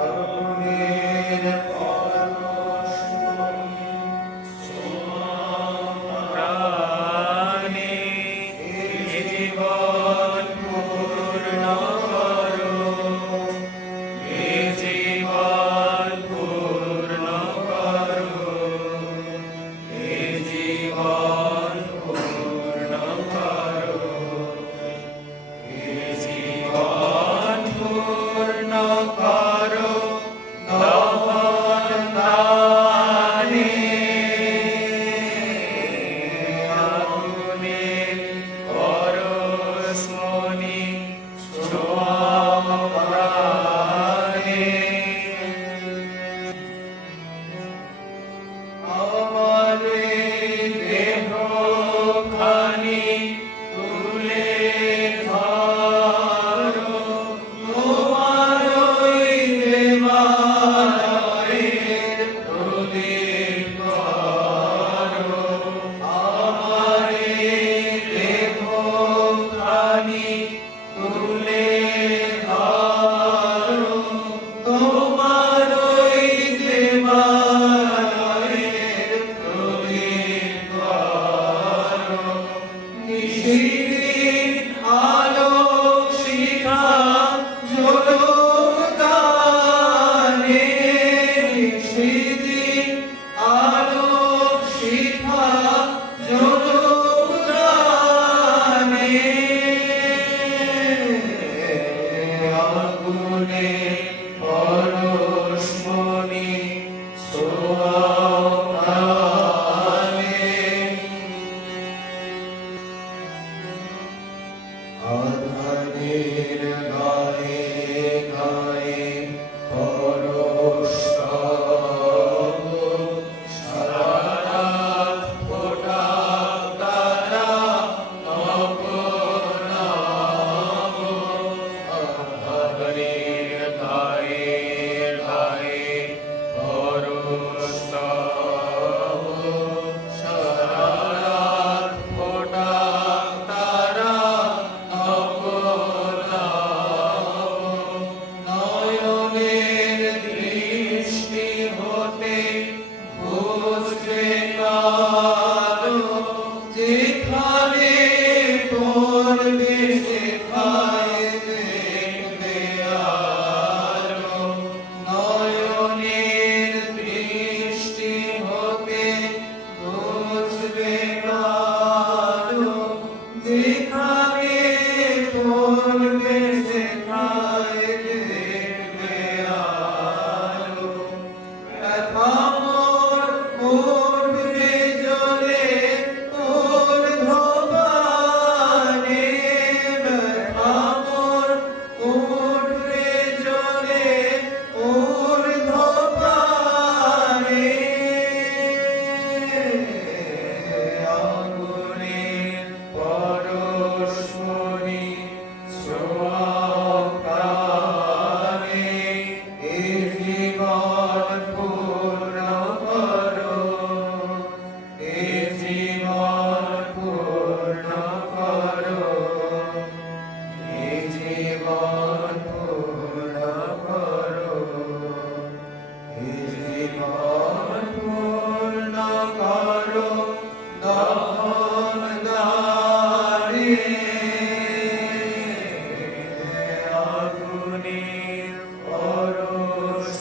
আগুনের পরশমণি প্রাণে এ জীবন পূর্ণ করো, এ জীবন পূর্ণ করো, এ জীবন পূর্ণ করো, এ জীবন পূর্ণ করো দহন দানে। আগুনের পরশমণি ছোঁয়াও প্রাণে। আমার দেহখানি তুলে ধরো, তোমার ওই দেবালয়ের প্রদীপ করো। আমার দেহখানি তুলে ধরো, তোমার ওই দেবালয়ের প্রদীপ করো। নিশিদিন আলোক শিখা জ্বলুক গানে, নিশিদিন আলোক শিখা জ্বলুক গানে। আগুনের পরশমণি ছোঁয়াও প্রাণে। আধারের গায়ে গায়ে পরশ তব, সারা রাত ফোটাও তারা নব নব। আধারের গায়ে গায়ে পরশ তব, সারা রাত ফোটাও তারা নব নব। নয়নের দৃষ্টি হতে বুঝবে কালো, যেখানে পড়বে সেখানে দেখবে আলো। নয়নের দৃষ্টি হতে বুঝবে কালো, যেখানে পড়বে সেখানে দেখবে আলো। ব্যথা মোর উঠবে জ্বলে ঊর্ধ্বগানে, ব্যথা মোর উঠবে জ্বলে ঊর্ধ্বগানে। আগুনের পরশমণি ছোঁয়াও প্রাণে। এ জীবন পূর্ণ করো, এ জীবন পূর্ণ করো, এ জীবন পূর্ণ করো, এ জীবন পূর্ণ করো দহন দানে। আগুনের পরশমণি